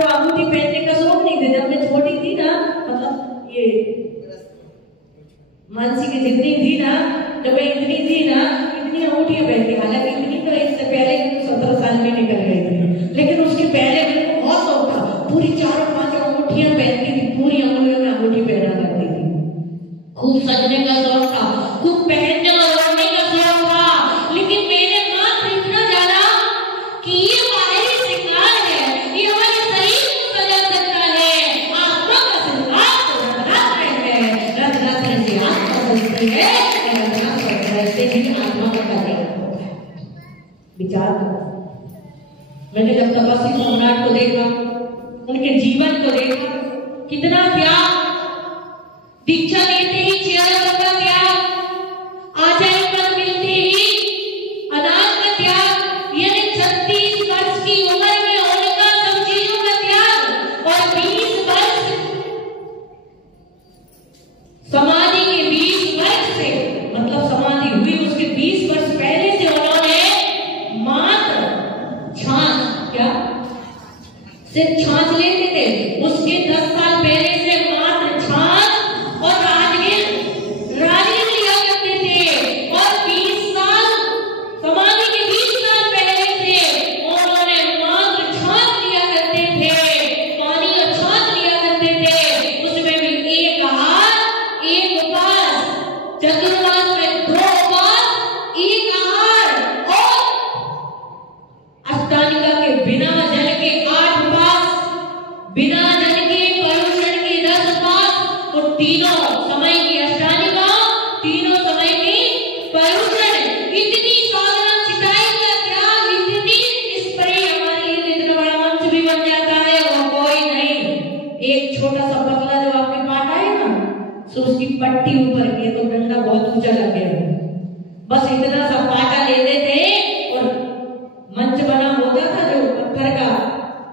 को अंगूठी पहनने का शौक नहीं था। जब मैं छोटी थी ना, मतलब ये मानसी की जितनी थी ना, जब मैं इतनी थी ना, इतनी अंगूठियां पहनती, हालांकि इतनी तो इससे पहले 17 साल में निकल गई थी, लेकिन उसके पहले मेरे को बहुत शौक था। पूरी 4-5 अंगूठियां पहनती थी, पूरी अंगुलियों में अंगूठी पहना करती थी। खूब सजने का शौक था, खूब पहनने और ओढ़ने का शौक था। लेकिन मेरे मात्र इतना जाना कि ये बाहरी श्रृंगार है, ये हमारे शरीर को सजा सकता है। आत्मा का श्रृंगार तो रत्नात्रय है, रत्नात्रय से आत्मा सजती है, रत्नात्रय से ही आत्मा का कल्याण होता है। विचार करो, मैंने जब तपस्वी सम्राट को देखा, उनके जीवन को देखा, कितना त्याग, दीक्षा लेते ही चेहरा का त्याग, आचार्य पद मिलते ही अनाज का त्याग, यानी 36 वर्ष की उम्र में होने का सब चीजों का त्याग, और 20 वर्ष समाधि के 20 वर्ष से, मतलब समाधि हुई उसके 20 वर्ष पहले से उन्होंने मात्र छाछ, क्या सिर्फ छाछ लेते थे। उसके 10 साल पहले से मात्र छाछ और राजगिर लिया करते थे, और 20 साल समाधि के 20 साल पहले से उन्होंने मात्र छाछ लिया करते थे, पानी और छाछ लिया करते थे। उसमें भी एक आहार, एक उपवास, चतुर्मास में 2 उपवास, 1 आहार, और अष्टांगिका के बिना जल के 8 उपवास, बिना जल के परुषण के 10 उपवास, और तीनों समय की अष्टांगिका, तीनों समय की परुषण। इतनी साधना, चिताई का त्याग, इतनी इस पर ही हमारे लिए इतना बड़ा मंच भी बन जाता है। वो कोई नहीं, एक छोटा सा पतला जो आपके पास आए ना, सो उसकी पट्टी ऊपर की, तो डंडा बहुत ऊंचा लगे, बस इतना सा पाटा लेते थे, और मंच बना होता था जो पत्थर का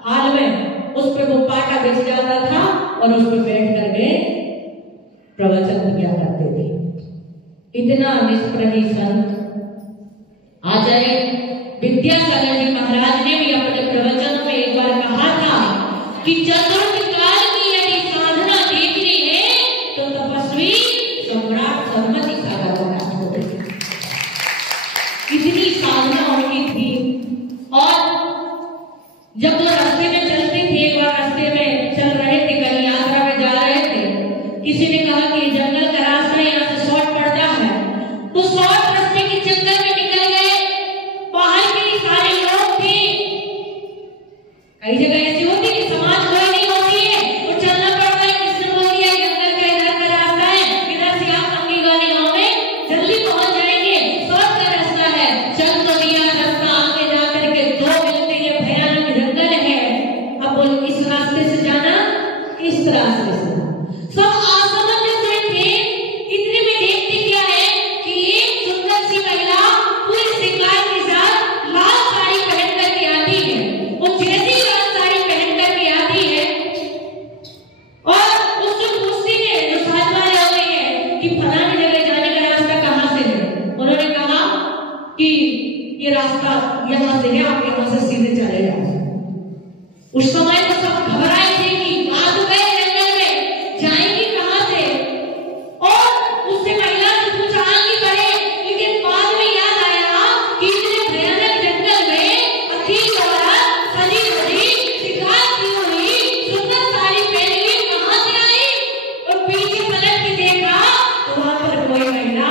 हाल में, उस पे वो पाटा बिछ जाता था, और उस पे बैठ करके प्रवचन किया करते थे। इतना निष्प्रही संत आचार्य विद्यासागर जी महाराज ने भी अपने प्रवचन में एक बार कहा था कि चतुर्थ काल की यदि साधना देखनी है तो तपस्वी सम्राट सर्वमति सागर महाराज होते थे। इतनी साधना उनकी थी। और जब वो रास्ते में चलते थे, एक बार रास्ते में चल रहे थे, कहीं यात्रा में जा रहे थे, किसी ने कहा कि जंगल का रास्ता यहाँ से शॉर्ट पड़ता है, तो शॉर्ट रास्ते के जंगल में निकल गए। बाहर के सारे लोग थे, कई जगह ऐसी होती है समाज कोई नहीं होती है, तो चलना पड़ता है। किसने बोल दिया जंगल का इधर का रास्ता है, इधर से आप अंगी गाने गाँव में जल्दी पहुंच जाएंगे, शॉर्ट का रास्ता है। चल तो दिया रास्ता, आगे जाकर के 2 मिलते ये भयानक जंगल है। अब बोलो इस रास्ते से जाना, इस रास्ते से, सब असमंजस में थे। इतने में देखते क्या है कि एक सुंदर सी महिला पूरे श्रृंगार के साथ लाल साड़ी पहन करके आती है। वो जैसी लाल साड़ी पहन करके आती है, और उससे पूछती है, जो साथ वाले होते हैं, कि फलानी जगह जाने का रास्ता कहाँ से है। उन्होंने कहा कि ये रास्ता यहाँ से है, आप यहाँ से सीधे चले जाओ। उस समय तो सब घबराए थे कि आ तो गए जंगल में, जाएंगे कहाँ से। और उससे महिला से पूछा आगे बढ़े, लेकिन बाद में याद आया कि इतने भयानक जंगल में अकेली औरत सजी धजी शिकार की हुई सुंदर साड़ी पहनी हुई कहाँ से आई। और पीछे पलट के देखा तो वहां पर कोई महिला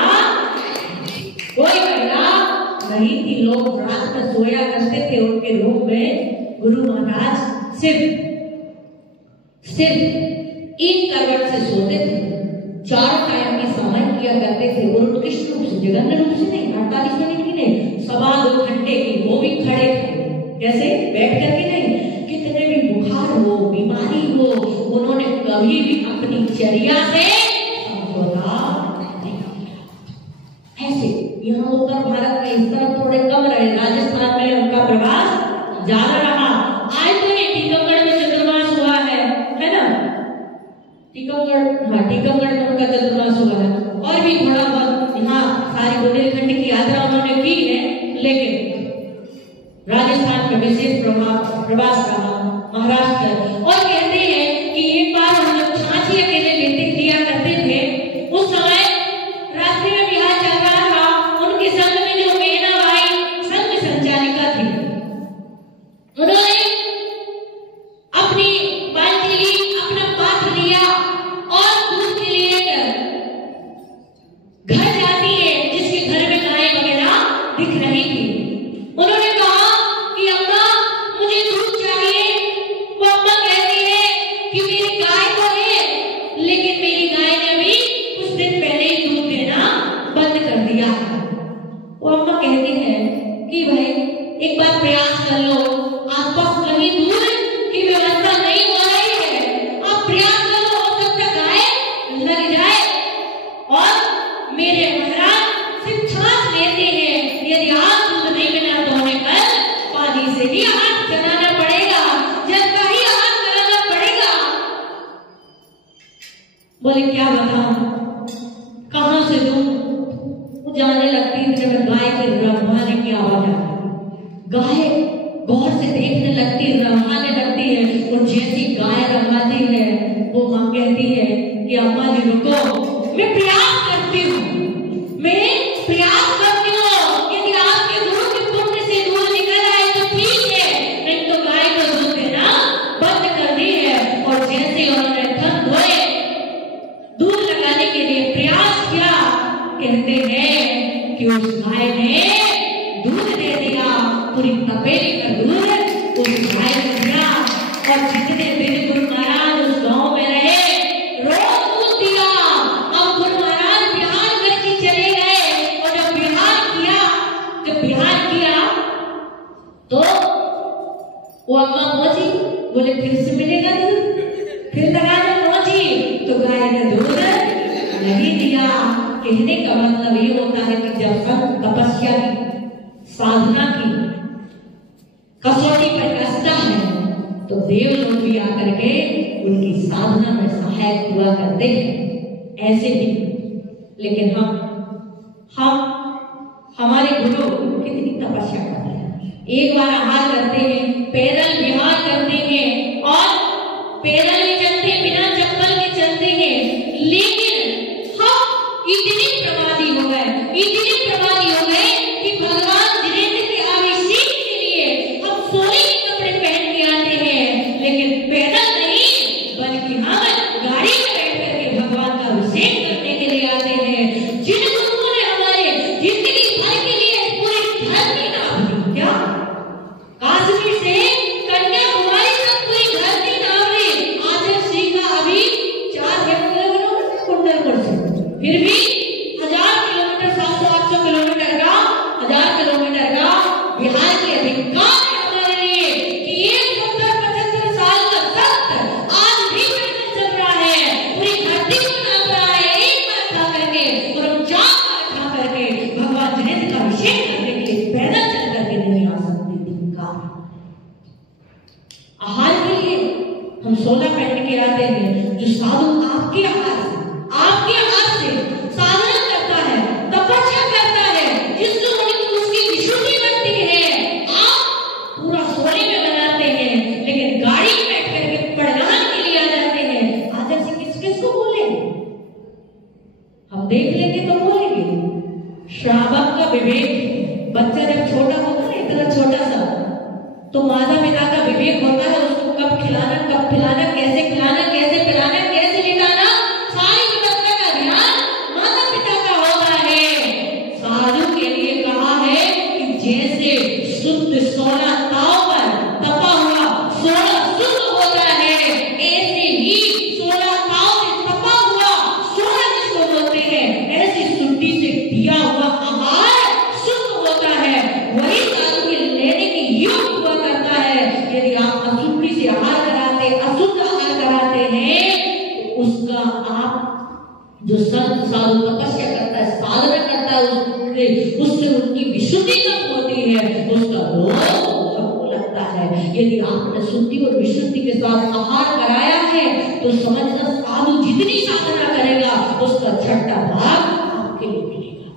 नहीं थी। लोग रात में सोया करते थे उनके रूम में। गुरु महाराज सिर्फ एक करवट से सोते थे, 4 टाइम की साधना किया करते थे, और उत्कृष्ट रूप से, जघन्य रूप से नहीं, 48 मिनट की नहीं, 2.25 घंटे की, वो भी खड़े थे, कैसे बैठ करके नहीं। कितने भी बुखार हो, बीमारी हो, उन्होंने कभी भी अपनी चर्या से समझौता नहीं किया। ऐसे यहाँ उत्तर भारत में इस तरह थोड़े कम रहे, राजस्थान में उनका प्रवास ज्यादा रहा। आज तो ये टीकमगढ़ में चतुर्मास हुआ है ना, टीकमगढ़ में उनका चतुर्मास हुआ है, और भी थोड़ा बहुत यहाँ सारी बुंदेलखंड की यात्रा उन्होंने की है। लेकिन राजस्थान में विशेष प्रवास रहा, महाराष्ट्र, और कहते हैं कि एक बार हम लोग छाछी अकेले लेते किया करते थे। उस समय रास्ते में बिहार चल रहा था, उनके संग में जो मेना भाई संघ संचालिका थी, उन्होंने अपनी बाल्टी ली, अपना पात्र लिया और दूध के लिए घर जाती है जिसके घर में गाय वगैरह दिख रही थी। उन्होंने कहा कि अम्मा मुझे दूध चाहिए। वो अम्मा कहती है कि मेरी गाय तो है, लेकिन मेरी गाय ने भी कुछ दिन पहले ही दूध देना बंद कर दिया। वो अम्मा कहती है कि भाई एक बार प्रयास कर लो, आसपास कहीं दूध की व्यवस्था नहीं हो रही है, आप प्रयास करो, हो सकता गाय लग जाए। और मेरे महाराज सिर्फ छाछ लेते हैं, यदि आप दूध नहीं मिला तो हमें कल पानी से ही हाथ चलाना पड़ेगा, जल का ही हाथ चलाना पड़ेगा। बोले क्या बताऊं, कहां से दूं? वो जाने लगती है जब गाय के रवाने की आवाज आती, गाय गौर से देखने लगती, रवाने लगती है, और जैसी गाय रवाती है वो मां कहती है कि अम्मा जी रुको, मैं प्रयास करती हूँ, मैं प्रयास करती हूँ, यदि आपके दूध के पुण्य से दूध निकल आए तो ठीक है, नहीं तो गाय को दूध देना बंद कर दी है। और जैसे उन्होंने थक धोए दूध लगाने के लिए प्रयास किया, कहते हैं कि उस गाय ने दूध दे दिया, पूरी तपेली का दूध उस गाय को दिया। और जितने दिन गुरु महाराज उस गांव में रहे, रोज दूध दिया। अब गुरु महाराज बिहार करके चले गए, और जब बिहार किया तो वो अम्मा पहुंची, बोले फिर से मिलेगा दूध, फिर लगाने पहुंची तो गाय ने दूध नहीं दिया। कहने का मतलब ये होता है कि जब संत तपस्या की, साधना की कसौटी पर कसता है तो देव लोग भी आकर के उनकी साधना में सहायक हुआ करते हैं। ऐसे ही लेकिन हम हमारे गुरु कितनी तपस्या करते हैं, एक बार आहार करते हैं, पैदल विहार करते हैं, और पैदल भी चलते हैं, बिना चप्पल के चलते हैं, लेकिन हम इतने प्रमादी हो गए कि भगवान जिनेंद्र के अभिषेक के लिए हम सोने के कपड़े पहन के आते हैं, लेकिन पैदल नहीं, बल्कि हम गाड़ी में बैठ करके भगवान का अभिषेक करने के लिए आते हैं। जिन गुरुओं ने हमारे जिंदगी भर के लिए पूरी धरती नाप दी, क्या काश्मीर से कन्याकुमारी तक पूरी धरती नाप ली। आचार्य श्री का अभी 4 हेक्टेयर कुंडलपुर से, फिर भी 1000 किलोमीटर, 700-800 किलोमीटर का, 1000 किलोमीटर का बिहार के अधिकार है हमारे लिए कि ये 70-75 साल का संत आज भी पैदल चल रहा है, पूरी धरती को नाप रहा है, एक बार खा करके और हम 4 बार खा करके भगवान जिनेंद्र का अभिषेक करने के लिए पैदल चल करके नहीं आ सकते। आहार के लिए हम 16 पहन के आते हैं, जो साधु आपके आहार से साधना करता है, तपस्या करता है, जिससे उसकी विशुद्धि बनती है। आप पूरा सोने में बनाते हैं, लेकिन गाड़ी में बैठ करके प्रणाम के लिए आ जाते हैं। आदर से किसको बोलेंगे? हम देख लेंगे तो बोलेंगे। श्रावक का विवेक, बच्चा जब छोटा होता है, इतना छोटा सा, तो माता पिता का विवेक होता है, उसको कब खिलाना, कब पिलाना, कैसे खिलाना, कैसे पिलाना, कैसे लिटाना, सारी व्यवस्था का ध्यान माता पिता का होता है। साधु के लिए कहा है कि जैसे शुद्ध सोना ताव पर तपा हुआ सोना शुद्ध होता है, ऐसे ही सोना ताव से तपा हुआ सोना जिसको बोलते हैं, ऐसी शुद्धि से दिया हुआ आहार शुद्ध होता है। वही साधु के लेने की योग हुआ करता है। यदि आप अशुद्धि से आहार कराते, अशुद्ध आहार कराते हैं, तो उसका आप जो संत साधु तपस्या करता है, साधना करता है, उससे उनकी विशुद्धि कब होती है, उसका रोग हमको लगता है। यदि आपने शुद्धि और विशुद्धि के साथ आहार कराया है तो समझना साधु जितनी साधना करेगा उसका 6वां भाग आपके लिए मिलेगा।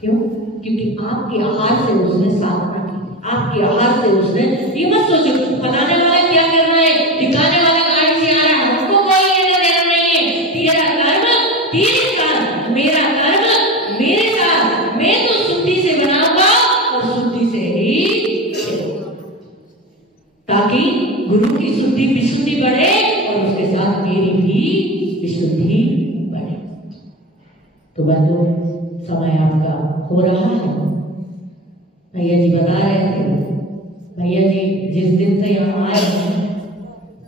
क्यों? क्योंकि आपके आहार से उसने साधना की, आपके आहार से उसने ये मत सोचो फलाने वाला क्या कर रहा है, दिखाने वाला गाड़ी से आ रहा है, हमको कोई लेना देना नहीं है। तेरा कर्म तेरे साथ, मेरा कर्म मेरे साथ, मैं तो शुद्धि से बनाऊंगा और शुद्धि से ही चलूंगा, ताकि गुरु की शुद्धि विशुद्धि बढ़े और उसके साथ मेरी भी विशुद्धि बढ़े। तो बंधु समय आपका हो रहा है। भैया जी बता रहे थे, भैया जी जिस दिन से यहाँ आए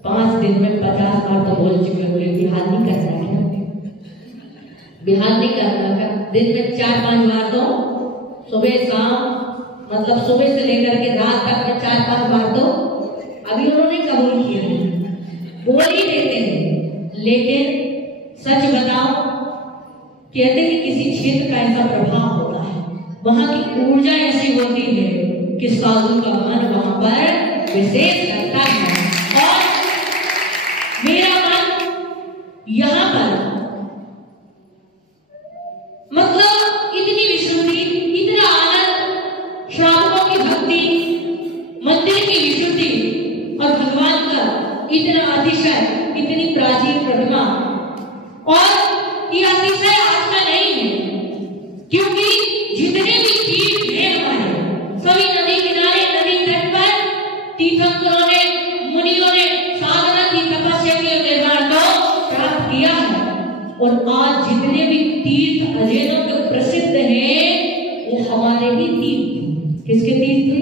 5 दिन में 50 बार तो बोल चुके होंगे बिहार नहीं करना है, बिहार नहीं करना है। दिन में 4-5 बार तो सुबह शाम, मतलब सुबह से लेकर के रात तक में 4-5 बार तो अभी उन्होंने कबूल किया, बोल ही देते हैं। लेकिन सच बताओ, कहते हैं कि किसी क्षेत्र का ऐसा प्रभाव होता है, वहां की ऊर्जा ऐसी होती है कि साधु का मन वहां पर विशेष करता है। और मेरा मन यहाँ पर मतलब इतनी विशुद्धि, इतना आनंद, श्रावकों की भक्ति, मंदिर की विशुद्धि और भगवान का इतना अतिशय, इतनी प्राचीन प्रतिमा, और ये अतिशय आज का नहीं है, क्योंकि जितने भी तीर्थ हैं हमारे, सभी नदी किनारे, नदी तट पर तीर्थंकरों ने, मुनियों ने साधना की, तपस्या की, निर्वाण को प्राप्त किया है। और आज जितने भी तीर्थ अजैनों के प्रसिद्ध हैं वो हमारे ही तीर्थ। किसके तीर्थ थे?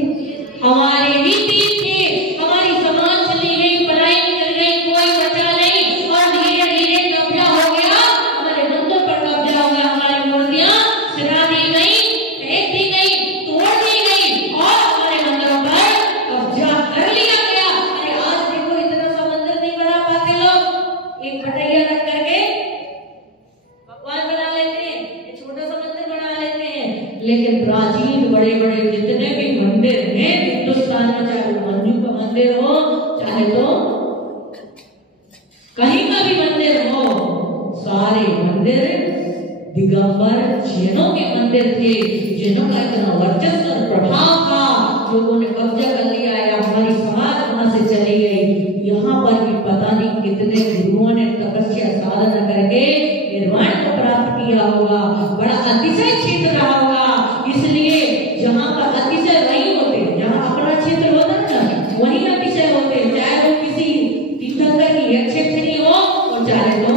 हमारे ही तीर्थ थे। हमारी समाज चली गई, पढ़ाई निकल गई, कोई बचा नहीं, और धीरे धीरे कब्जा हो गया, हमारे मंदिर पर कब्जा हो गया, हमारी मूर्तियां सिरा दी गई, फेंक दी गई, तोड़ दी गई और हमारे मंदिरों पर कब्जा कर लिया गया। अरे आज देखो इतना सा मंदिर नहीं बना पाते लोग, एक खटैया रख करके भगवान बना लेते हैं, एक छोटा सा मंदिर बना लेते हैं। लेकिन प्राचीन बड़े बड़े जितने भी मंदिर हैं हिंदुस्तान में, चाहे वो मंजू का मंदिर हो, चाहे तो कहीं का भी मंदिर हो, सारे मंदिर दिगंबर जैनों के मंदिर थे, जिनों का इतना वर्चस्व और प्रभाव था, लोगों ने कब्जा कर लिया है, हमारी समाज वहां से चली गई। यहाँ पर भी पता नहीं कितने गुरुओं ने तपस्या साधना करके निर्वाण को प्राप्त किया होगा, बड़ा अतिशय क्षेत्र रहा होगा। इसलिए जहाँ पर अतिशय वही होते, जहाँ अपना क्षेत्र होता है ना, वही अतिशय होते, चाहे वो किसी तीर्थंकर की यक्षेत्री हो और चाहे तो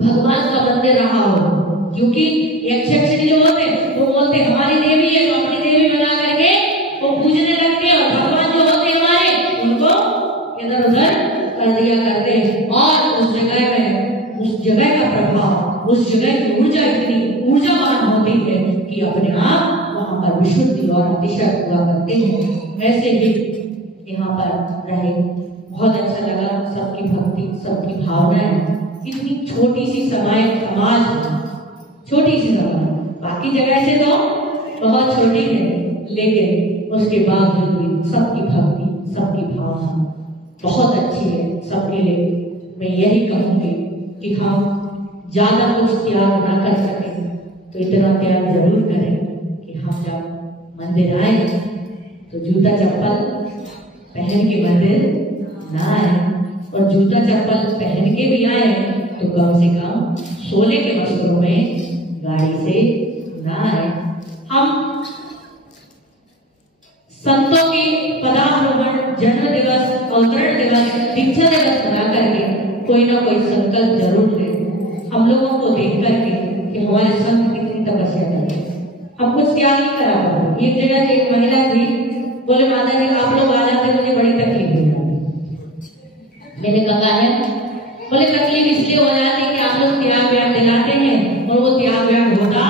भगवान का मंदिर रहा हो। क्योंकि यक्षेत्री जो होते वो बोलते हमारी देवी है, तो अपनी देवी बना करके वो पूजने लगते हैं, और भगवान जो होते हमारे उनको इधर उधर कर दिया करते हैं। और उस जगह का प्रभाव, उस जगह की ऊर्जा इतनी ऊर्जावान होती है कि अपने आप वहां पर विशुद्धि और अतिशय हुआ करते हैं। ऐसे ही यहाँ पर रहे, बहुत अच्छा लगा, सबकी भक्ति, सबकी भावनाएं, इतनी छोटी सी समाज, छोटी सी समाज, बाकी जगह से तो बहुत छोटी है, लेकिन उसके बावजूद भी सबकी भक्ति, सबकी भावना बहुत अच्छी है सबके लिए। मैं यही कहूंगी कि हम ज्यादा कुछ त्याग ना कर सके तो इतना त्याग जरूर करें कि हम जब मंदिर आए तो जूता चप्पल पहन के मंदिर ना आए, और जूता चप्पल पहन के भी आए तो कम से कम सोने के वस्त्रों में गाड़ी से ना आए। हम संतों के पदारोहण, जन्म दिवस, अवतरण दिवस, दीक्षा दिवस बना करके कोई ना कोई संकल्प जरूर ले, हम लोगों को देख करके कि हमारे संत कितनी तपस्या करते हैं, हम कुछ त्याग नहीं करा पाते। एक जगह एक महिला थी, बोले माता जी आप लोग आ जाते मुझे बड़ी तकलीफ हो जाती। मैंने कहा है, बोले तकलीफ इसलिए हो जाती कि आप लोग त्याग व्याग दिलाते हैं और वो त्याग व्याग होता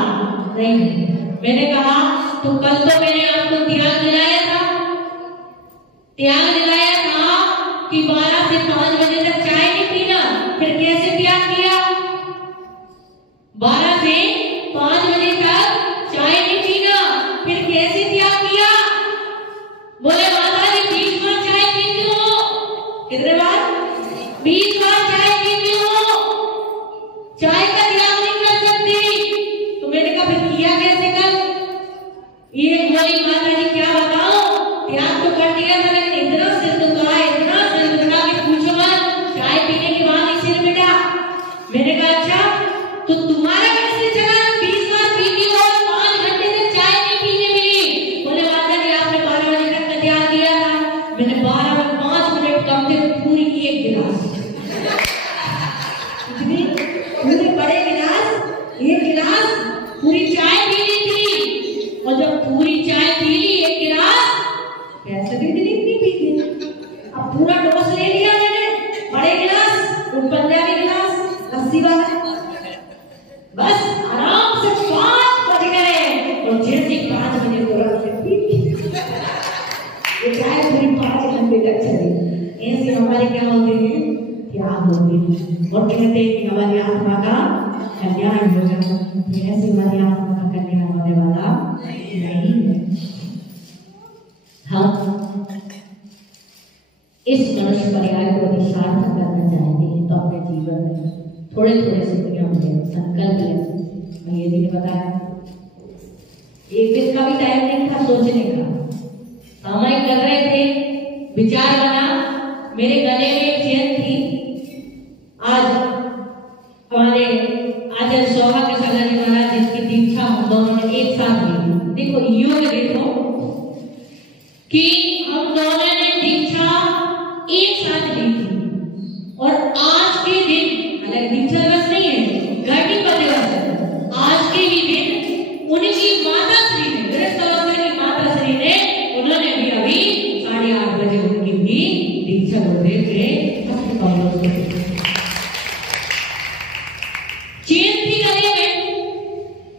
नहीं है। मैंने कहा तो कल तो मैंने आपको त्याग दिलाया था, त्याग दिलाया था कि 12 से 5 बजे तक चाय नहीं पीना, फिर कैसे त्याग किया? 12 से 5 बजे तक चाय नहीं पीना, फिर कैसे त्याग किया? बोले माता जी 20 बार चाय पीती हूँ। कितने बार? 20 बार चाय पीती हूँ, चाय का त्याग नहीं कर सकती। तो मैंने कहा फिर किया कैसे? कल ये बोली माता जी क्या बताओ, वो पंजाबी गिलास लस्सी वाला, बस आराम से 5 बज गए और जैसे 5 बजे तुरंत ये चाय पूरी 5 घंटे तक चली। ऐसे हमारे क्या होते हैं, त्याग होते हैं और कहते हैं कि हमारी आत्मा का कल्याण होगा। ऐसे हमारी आत्मा का कल्याण होने वाला नहीं है। हम इस मनुष्य पर्याय को यदि सार्थक करना चाहते हैं तो अपने जीवन में थोड़े थोड़े से नियम लें, संकल्प लें। मैं ये भी बताया, एक दिन का भी टाइम नहीं था सोचने का, सामयिक कर रहे थे, विचार बना, मेरे गले में चेन थी। आज हमारे आचार्य सौभाग्य सागर महाराज जिसकी दीक्षा हम दोनों ने एक साथ ली। देखो योग देखो कि हम दोनों ने दीक्षा एक साथ ली थी और आज के दिन, हालांकि दीक्षा दिवस नहीं है, घाटी का दिवस है, आज के ही दिन उनकी माता श्री ने, की माता श्री ने, उन्होंने भी अभी 8:30 बजे उनकी भी दीक्षा गुरुदेव के चेन थी गले में,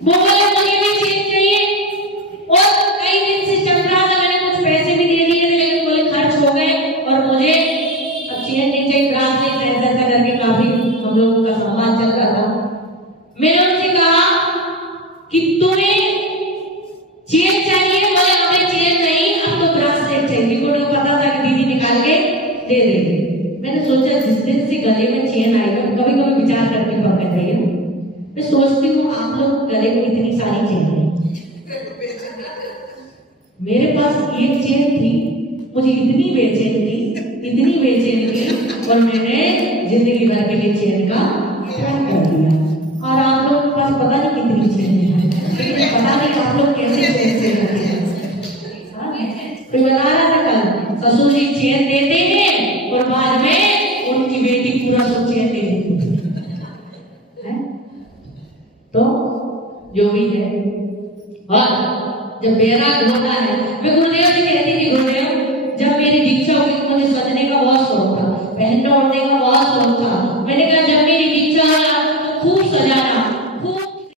वो बोले मुझे भी चेन चाहिए और कई दिन से चल रहा था, मैंने कुछ पैसे भी दे दिए थे लेकिन बोले खर्च हो गए और मुझे अब चेन नहीं चाहिए, ब्रासलेट ऐसा करके काफी हम लोगों का संवाद चल रहा था। मैंने उनसे कहा कि तुम्हें चेन चाहिए, बोले हमें चेन नहीं, अब तो ब्रासलेट चाहिए। उनको पता था कि दीदी निकाल के दे देगी। मैंने सोचा जिस दिन से गले में चेन आई, कभी कभी विचार करती पकड़ रही है, मैं सोचती हूँ आप लोग गले में इतनी सारी चेन है, मेरे पास एक चेन थी, मुझे इतनी बेचैन थी और मैंने जिंदगी भर के लिए चेन का त्याग कर दिया। और आप लोगों के पास पता नहीं कितनी चेन है, पता नहीं आप लोग कैसे तो बता रहा था कल, ससुर जी चेन देते हैं और बाद में उनकी बेटी पूरा सब चेन दे देती है। तो जो भी है, और जब बैराग होता है, मैं गुरुदेव से कहती थी, गुरुदेव जब मेरी दीक्षा हुई तो मुझे सजने का बहुत शौक था, पहनने ओढ़ने का बहुत शौक था। मैंने कहा जब मेरी दीक्षा